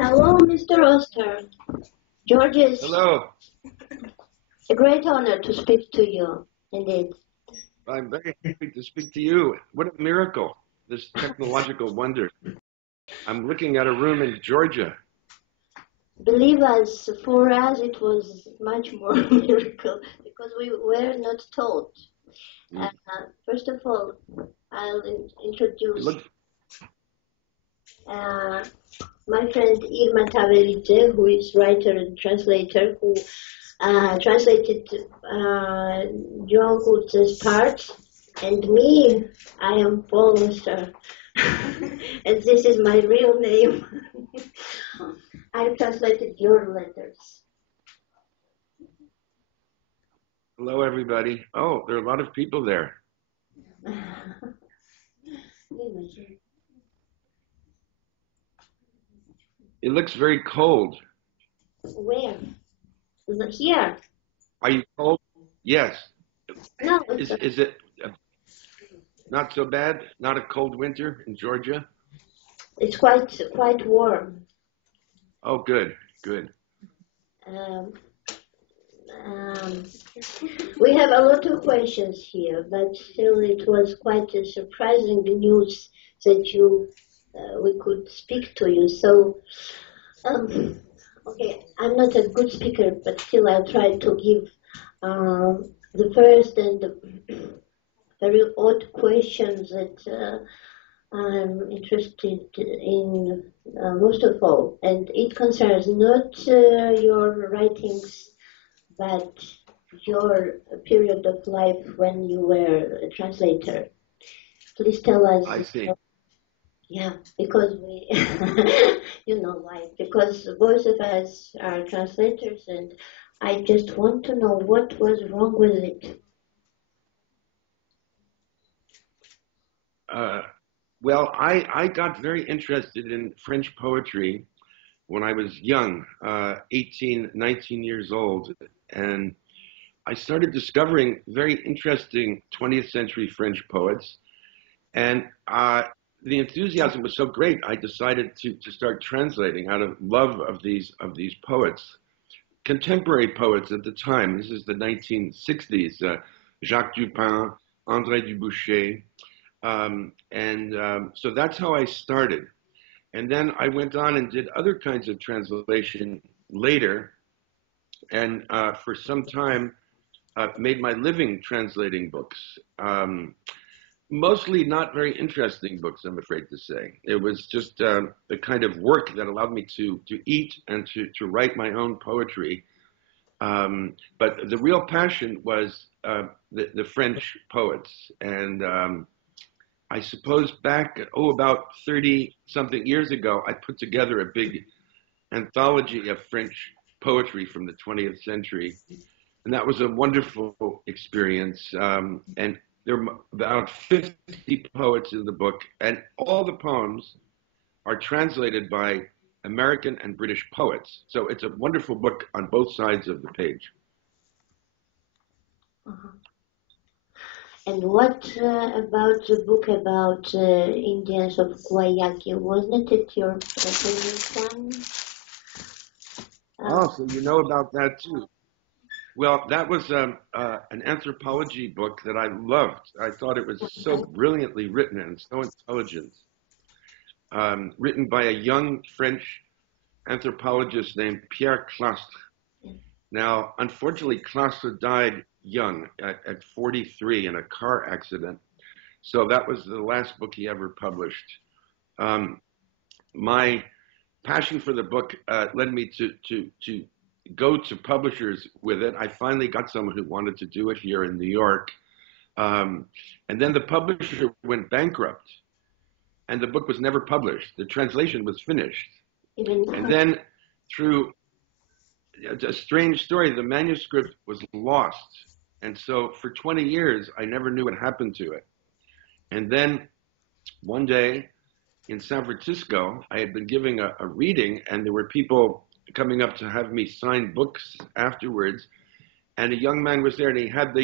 Hello, Mr. Oster. Georges. Hello. A great honor to speak to you, indeed. I'm very happy to speak to you. What a miracle, this technological wonder. I'm looking at a room in Georgia. Believe us, for us it was much more a miracle because we were not told. First of all, I'll introduce my friend Irma Tavelidze, who is writer and translator, who translated John Kutze's part, and me, I am Paul Oster, and this is my real name. I translated your letters. Hello, everybody. Oh, there are a lot of people there. It looks very cold. Where? Here. Are you cold? Yes. No. Is it not so bad? Not a cold winter in Georgia? It's quite warm. Oh, good, good. We have a lot of questions here, but still it was quite a surprising news that we could speak to you. So, okay, I'm not a good speaker, but still I'll try to give the first and the very odd questions that I'm interested in most of all. And it concerns not your writings, but your period of life when you were a translator. Please tell us. I see. Yeah, because we, you know why, because both of us are translators, and I just want to know what was wrong with it. Well, I got very interested in French poetry when I was young, 18, 19 years old, and I started discovering very interesting 20th century French poets, and the enthusiasm was so great, I decided to start translating out of love of these poets. Contemporary poets at the time, this is the 1960s, Jacques Dupin, André Dubouché, so that's how I started. And then I went on and did other kinds of translation later, and for some time made my living translating books. Mostly not very interesting books, I'm afraid to say. It was just the kind of work that allowed me to eat and to write my own poetry. But the real passion was the French poets. And I suppose back, about 30-something years ago, I put together a big anthology of French poetry from the 20th century. And that was a wonderful experience. And there are about 50 poets in the book, and all the poems are translated by American and British poets. So it's a wonderful book on both sides of the page. And what about the book about Indians of Guayaki? Wasn't it your favorite one? Oh, so you know about that too. Well, that was an anthropology book that I loved. I thought it was so brilliantly written and so intelligent. Written by a young French anthropologist named Pierre Clastres. Now, unfortunately, Clastres died young at 43 in a car accident. So that was the last book he ever published. My passion for the book led me to go to publishers with it. I finally got someone who wanted to do it here in New York. And then the publisher went bankrupt and the book was never published. The translation was finished. And then through a strange story, the manuscript was lost. And so for 20 years, I never knew what happened to it. And then one day in San Francisco, I had been giving a reading and there were people coming up to have me sign books afterwards. And a young man was there and he had the